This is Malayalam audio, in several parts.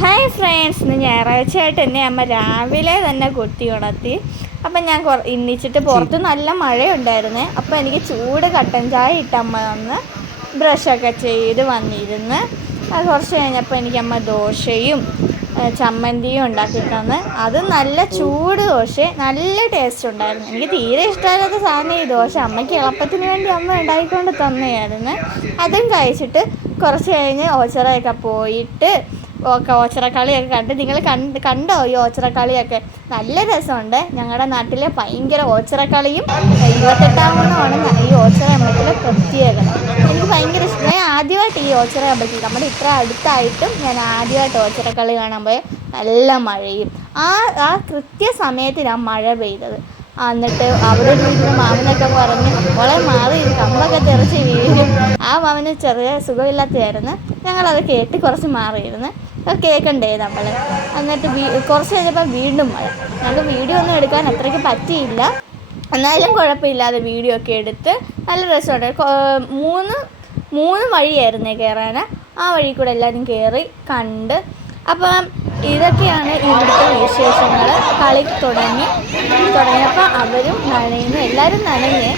ഹായ് ഫ്രണ്ട്സ്, ഇന്ന് ഞായറാഴ്ചയായിട്ട് എന്നെ അമ്മ രാവിലെ തന്നെ കുത്തി ഉണർത്തി. അപ്പം ഞാൻ എണ്ണിച്ചിട്ട് പുറത്ത് നല്ല മഴയുണ്ടായിരുന്നേ. അപ്പോൾ എനിക്ക് ചൂട് കട്ടൻ ചായ ഇട്ട് അമ്മ വന്ന് ബ്രഷൊക്കെ ചെയ്ത് വന്നിരുന്ന്. അത് കുറച്ച് കഴിഞ്ഞപ്പോൾ എനിക്ക് അമ്മ ദോശയും ചമ്മന്തിയും ഉണ്ടാക്കി തന്ന്. അത് നല്ല ചൂട് ദോശ, നല്ല ടേസ്റ്റ് ഉണ്ടായിരുന്നു. എനിക്ക് തീരെ ഇഷ്ടമില്ലാത്ത സാധനം ഈ ദോശ. അമ്മയ്ക്ക് എളുപ്പത്തിന് വേണ്ടി അമ്മ ഉണ്ടാക്കിക്കൊണ്ട് തന്നെയായിരുന്നു. അതും കഴിച്ചിട്ട് കുറച്ച് കഴിഞ്ഞ് ഓച്ചിറയൊക്കെ പോയിട്ട് ഓച്ചിറക്കളിയൊക്കെ കണ്ട്. നിങ്ങൾ കണ്ടോ ഈ ഓച്ചിറക്കളിയൊക്കെ? നല്ല രസമുണ്ട്. ഞങ്ങളുടെ നാട്ടിലെ ഭയങ്കര ഓച്ചിറക്കളിയും 28-ാം ഓണമാണ് ഈ ഓച്ചിറ അമ്പലത്തിലെ പ്രത്യേകത. എനിക്ക് ഭയങ്കര ഇഷ്ടം. ഞാൻ ആദ്യമായിട്ട് ഈ ഓച്ചിറ അമ്പലത്തിൽ, നമ്മുടെ ഇത്ര അടുത്തായിട്ടും ഞാൻ ആദ്യമായിട്ട് ഓച്ചിറക്കളി കാണാൻ പോയ. നല്ല മഴയും ആ കൃത്യസമയത്തിനാണ് മഴ പെയ്തത്. എന്നിട്ട് അവിടെ വീട്ടിൽ മാമനൊക്കെ പറഞ്ഞ് മോളെ മാറി കമ്പൊക്കെ തെറിച്ച് വീഴും. ആ മാമന് ചെറിയ സുഖമില്ലാത്തതായിരുന്നു. ഞങ്ങളത് കേട്ട് കുറച്ച് മാറിയിരുന്നു. അത് കേൾക്കണ്ടേ നമ്മൾ. എന്നിട്ട് കുറച്ച് കഴിഞ്ഞപ്പോൾ വീണ്ടും മഴ. ഞങ്ങൾക്ക് വീഡിയോ ഒന്നും എടുക്കാൻ അത്രയ്ക്ക് പറ്റിയില്ല. എന്നാലും കുഴപ്പമില്ലാതെ വീഡിയോ ഒക്കെ എടുത്ത് നല്ല രസമുണ്ട്. മൂന്ന് വഴിയായിരുന്നേ കയറാൻ. ആ വഴി കൂടെ എല്ലാവരും കയറി കണ്ട്. അപ്പം ഇതൊക്കെയാണ് ഇവിടുത്തെ വിശേഷങ്ങൾ. കളി തുടങ്ങിയപ്പോൾ അവരും നനയുന്നു, എല്ലാവരും നനഞ്ഞേ.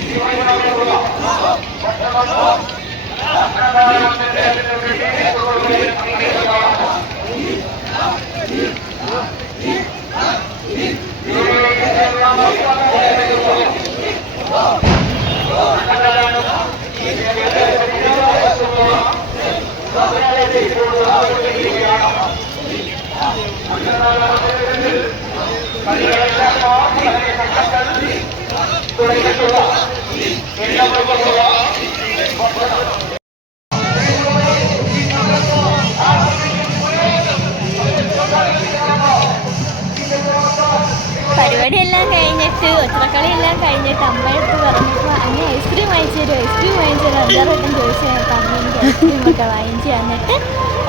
പരിപാടിയെല്ലാം കഴിഞ്ഞിട്ട്, ഒച്ചക്കളിയെല്ലാം കഴിഞ്ഞിട്ട് അമ്മയടുത്ത് പറഞ്ഞപ്പോൾ അന്ന് ഐസ്ക്രീം വാങ്ങിച്ചു തരും 5 വട്ടം ചോദിച്ചു. അപ്പം എനിക്ക് ഐസ്ക്രീമൊക്കെ വാങ്ങിച്ച് തന്നിട്ട്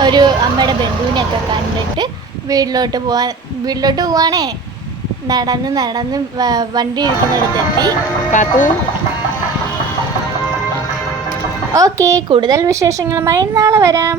ഒരു അമ്മയുടെ ബന്ധുവിനെയൊക്കെ കണ്ടിട്ട് വീട്ടിലോട്ട് പോവാണേ. നടന്ന് വണ്ടി ഇരിക്കുന്നിടത്തെത്തി. ഓക്കെ, കൂടുതൽ വിശേഷങ്ങളുമായി നാളെ വരാം.